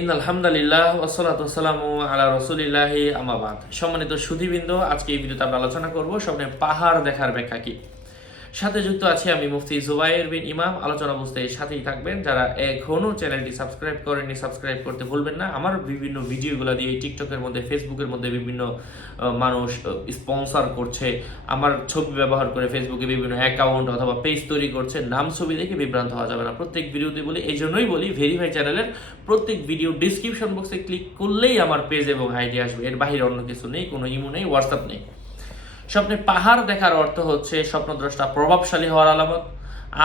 আলহামদুলিল্লাহ ওয়াসসালাতু ওয়াসসালামু আলা রাসূলিল্লাহি আম্মা বাদ। সম্মানিত সুধীবৃন্দ, আজকে এই ভিডিওতে আমরা আলোচনা করব স্বপ্নে পাহাড় দেখার ব্যাখ্যা কি। সাথে যুক্ত আছি আমি মুফতি জুবায়ের বিন ইমাম। আলোচনা বুঝতে সাথেই থাকবেন। যারা এখনো চ্যানেলটি সাবস্ক্রাইব করেননি, সাবস্ক্রাইব করতে ভুলবেন না। আমার বিভিন্ন ভিডিওগুলো দিয়ে টিকটকের মধ্যে, ফেসবুকের মধ্যে বিভিন্ন মানুষ স্পন্সর করছে, আমার ছবি ব্যবহার করে ফেসবুকে বিভিন্ন অ্যাকাউন্ট অথবা পেজ তৈরি করছে। নাম ছবি দেখে বিভ্রান্ত হওয়া যাবে না। প্রত্যেক ভিডিওতে বলি, এই জন্যই বলি ভেরিফাই চ্যানেলের প্রত্যেক ভিডিও ডিসক্রিপশন বক্সে ক্লিক করলেই আমার পেজ এবং আইডি আসবে। এর বাহিরে অন্য কিছু নেই, কোনো ইমো নেই, হোয়াটসঅ্যাপ নেই। স্বপ্নে পাহাড় দেখার অর্থ হচ্ছে স্বপ্নদ্রষ্টা প্রভাবশালী হওয়ার আলামত,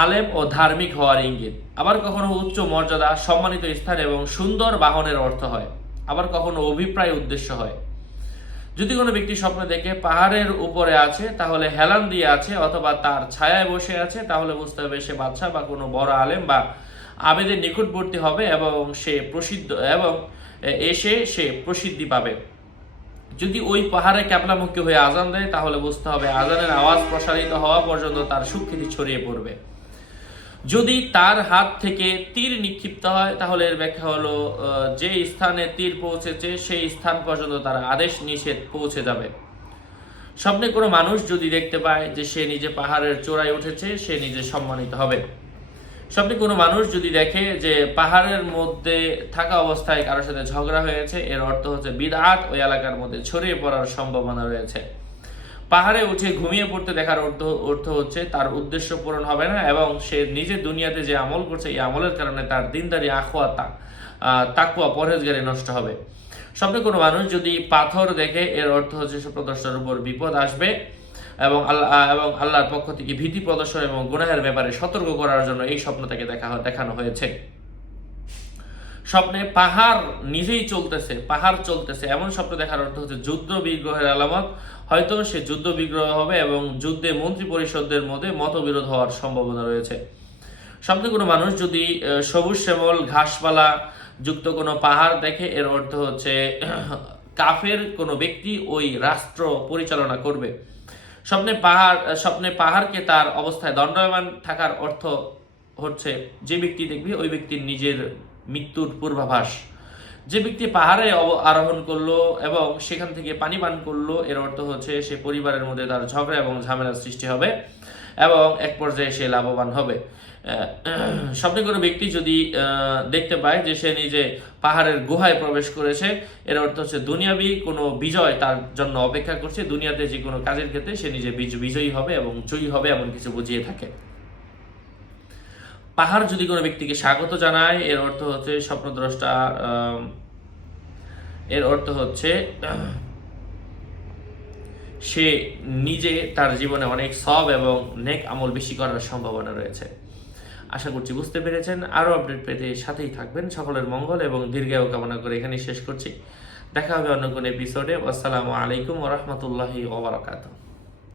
আলেম ও ধার্মিক হওয়ার ইঙ্গিত। আবার কখনো উচ্চ মর্যাদা, সম্মানিত স্থান এবং সুন্দর বাহনের অর্থ হয়। আবার কখনো অভিপ্রায় উদ্দেশ্য হয়। যদি কোনো ব্যক্তি স্বপ্নে দেখে পাহাড়ের উপরে আছে, তাহলে হেলান দিয়ে আছে অথবা তার ছায়ায় বসে আছে, তাহলে বুঝতে হবে সে বাদশা বা কোনো বড় আলেম বা আবেদের নিকটবর্তী হবে এবং সে প্রসিদ্ধি পাবে। যদি ওই পাহাড়ে ক্যাবলামুখী হয়ে আজান দেয়, তাহলে বুঝতে হবে আজানের আওয়াজ প্রসারিত হওয়া পর্যন্ত তার সুখ্যাতি ছড়িয়ে পড়বে। যদি তার হাত থেকে তীর নিক্ষিপ্ত হয়, তাহলে এর ব্যাখ্যা হলো যে স্থানে তীর পৌঁছেছে সেই স্থান পর্যন্ত তার আদেশ নিষেধ পৌঁছে যাবে। স্বপ্নে কোনো মানুষ যদি দেখতে পায় যে সে নিজে পাহাড়ের চূড়ায় উঠেছে, সে নিজে সম্মানিত হবে। স্বপ্নে কোনো মানুষ যদি দেখে যে পাহাড়ের মধ্যে থাকা অবস্থায় কারোর সাথে ঝগড়া হয়েছে, এর অর্থ হচ্ছে বিদআত ওই এলাকার মধ্যে ছড়িয়ে পড়ার সম্ভাবনা রয়েছে। পাহাড়ে উঠে ঘুমিয়ে পড়তে দেখার অর্থ হচ্ছে তার উদ্দেশ্য পূরণ হবে না এবং সে নিজে দুনিয়াতে যে আমল করছে, এই আমলের কারণে তার দিনদারি তাকওয়া পরহেজগারি নষ্ট হবে। স্বপ্নে কোনো মানুষ যদি পাথর দেখে, এর অর্থ হচ্ছে স্বপ্নদ্রষ্টার উপর বিপদ আসবে এবং আল্লাহর পক্ষ থেকে ভীতি প্রদর্শন এবং গুনাহের ব্যাপারে সতর্ক করার জন্য এই স্বপ্ন থেকে দেখানো হয়েছে। স্বপ্নে পাহাড় নিজেই চলতেছে এমন স্বপ্ন দেখার অর্থ হচ্ছে যুদ্ধ বিগ্রহের আলামত। হয়তো সে যুদ্ধ বিগ্রহ হবে এবং যুদ্ধে মন্ত্রী পরিষদের মধ্যে মতবিরোধ হওয়ার সম্ভাবনা রয়েছে। স্বপ্নে কোনো মানুষ যদি সবুজ শ্যামল ঘাসপালা যুক্ত কোনো পাহাড় দেখে, এর অর্থ হচ্ছে কাফের কোনো ব্যক্তি ওই রাষ্ট্র পরিচালনা করবে। স্বপ্নে পাহাড়কে তার অবস্থায় দণ্ডায়মান থাকার অর্থ হচ্ছে যে ব্যক্তি দেখবে ওই ব্যক্তির নিজের মৃত্যুর পূর্বাভাস। যে ব্যক্তি পাহাড়ে আরোহণ করলো এবং সেখান থেকে পানি পান করলো, এর অর্থ হচ্ছে সে পরিবারের মধ্যে তার ঝগড়া এবং ঝামেলার সৃষ্টি হবে এবং এক পর্যায়ে সে লাভবান হবে। স্বপ্নে কোনো ব্যক্তি যদি দেখতে পায় যে সে নিজে পাহাড়ের গুহায় প্রবেশ করেছে, এর অর্থ হচ্ছে দুনিয়াবি কোনো বিজয় তার জন্য অপেক্ষা করছে। দুনিয়াতে যে কোনো কাজের ক্ষেত্রে সে নিজে বিজয়ী হবে এবং জয়ী হবে এমন কিছু বুঝিয়ে থাকে। পাহাড় যদি কোনো ব্যক্তিকে স্বাগত জানায়, এর অর্থ হচ্ছে স্বপ্নদ্রষ্টা সে নিজে তার জীবনে অনেক সওয়াব এবং নেক আমল বেশি করার সম্ভাবনা রয়েছে। আশা করছি বুঝতে পেরেছেন। আরও আপডেট পেতে সাথেই থাকবেন। সকলের মঙ্গল এবং দীর্ঘায়ু কামনা করে এখানেই শেষ করছি। দেখা হবে অন্য কোনো এপিসোডে। আসসালামু আলাইকুম ওয়া রাহমাতুল্লাহি ওয়া বারাকাতুহু।